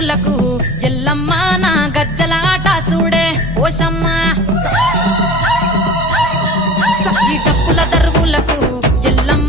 దరువులకు ఎల్లమ్మ నా గజ్జల ఆట చూడే ఓషమ్మ ఈ డప్పుల దరువులకు ఎల్లమ్మ